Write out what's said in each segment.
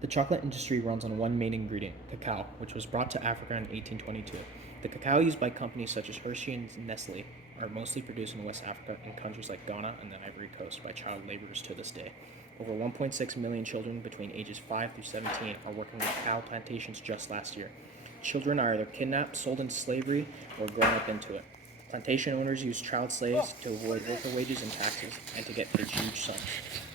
The chocolate industry runs on one main ingredient, cacao, which was brought to Africa in 1822. The cacao used by companies such as Hershey and Nestle are mostly produced in West Africa in countries like Ghana and the Ivory Coast by child laborers to this day. Over 1.6 million children between ages 5 through 17 are working on cacao plantations just last year. Children are either kidnapped, sold into slavery, or grown up into it. Plantation owners use child slaves to avoid worker wages and taxes and to get paid huge sums.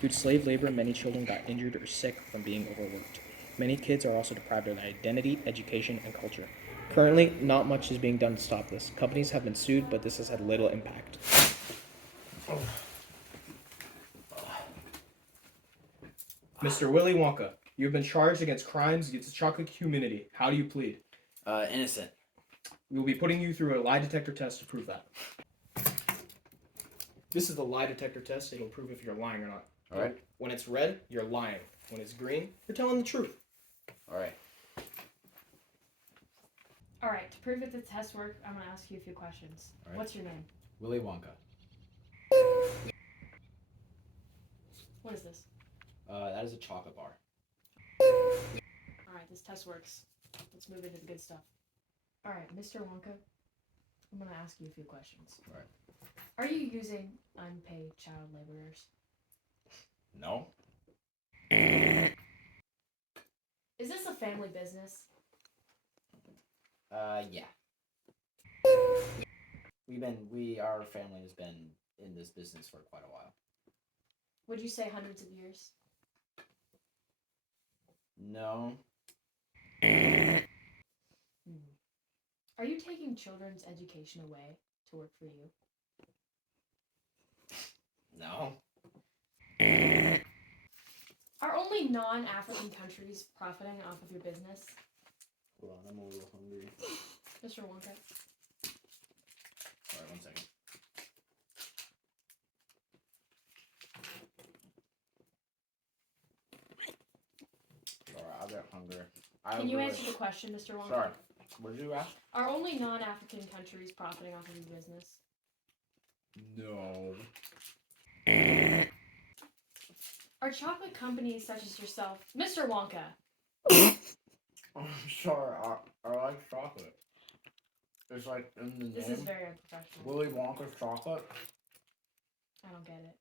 Due to slave labor, many children got injured or sick from being overworked. Many kids are also deprived of their identity, education, and culture. Currently, not much is being done to stop this. Companies have been sued, but this has had little impact. Mr. Willy Wonka, you have been charged against crimes against the chocolate community. How do you plead? Innocent. We will be putting you through a lie detector test to prove that. This is the lie detector test. It'll prove if you're lying or not. All right. When it's red, you're lying. When it's green, you're telling the truth. All right. All right, to prove that the test worked, I'm going to ask you a few questions. All right. What's your name? Willy Wonka. What is this? That is a chocolate bar. All right, this test works. Let's move into the good stuff. All right, Mr. Wonka, I'm going to ask you a few questions. All right. Are you using unpaid child laborers? No. Is this a family business? Yeah. Our family has been in this business for quite a while. Would you say hundreds of years? No. Are you taking children's education away to work for you? No. Are only non-African countries profiting off of your business? Hold on, I'm a little hungry. Mr. Wonka? All right, 1 second. Sorry, I got hunger. Can you answer the question, Mr. Wonka? Sorry. What did you ask? Are only non-African countries profiting off of your business? No. Are chocolate companies such as yourself, Mr. Wonka? I'm sorry, I like chocolate. It's like in the name. This is very unprofessional. Willy Wonka's chocolate. I don't get it.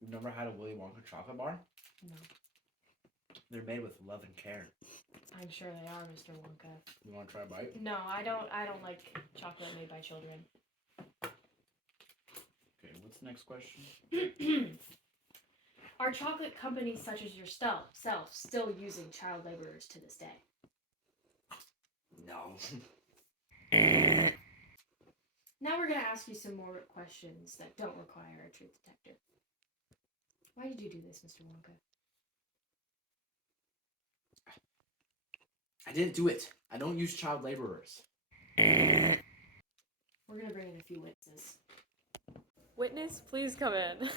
You've never had a Willy Wonka chocolate bar? No. They're made with love and care. I'm sure they are, Mr. Wonka. You want to try a bite? No, I don't like chocolate made by children. Okay, what's the next question? Are chocolate companies such as yourself still using child laborers to this day? No. Now we're going to ask you some more questions that don't require a truth detector. Why did you do this, Mr. Wonka? I didn't do it. I don't use child laborers. We're going to bring in a few witnesses. Witness, please come in.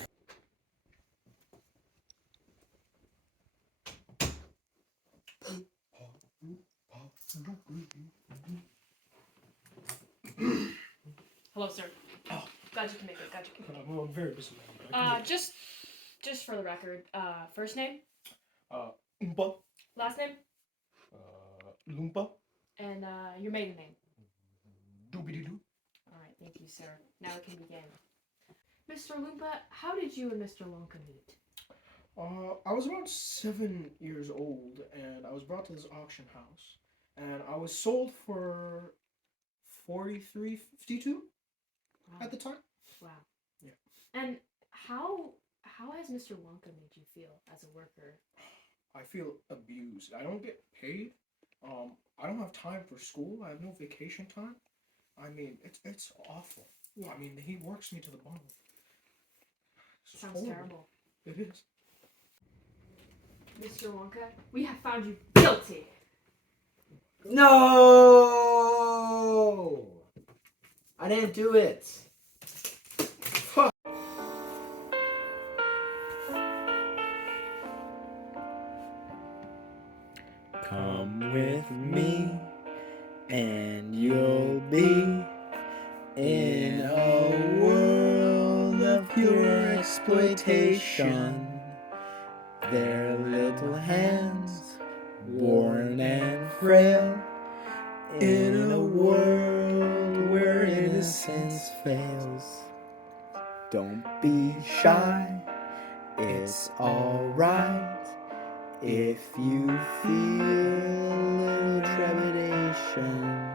Hello, sir. Oh. Glad you can make it. I'm very busy, man. Just for the record, first name, Oompa. last name, Loompa. and your maiden name. Doobie-doo. All right, thank you, sir. Now we can begin. Mr. Loompa, how did you and Mr. Wonka meet? I was about 7 years old, and I was brought to this auction house, and I was sold for $43.52 Wow. at the time. Wow. Yeah. And how has Mr. Wonka made you feel as a worker? I feel abused. I don't get paid. I don't have time for school. I have no vacation time. I mean, it's awful. Yeah. I mean, he works me to the bone. It's Sounds horrible. terrible. It is. Mr. Wonka, we have found you guilty. No! I didn't do it. Come with me, and you'll be in a world of pure exploitation. Their little hands hands, worn and frail, in a world where innocence fails. Don't be shy, it's alright if you feel a little trepidation.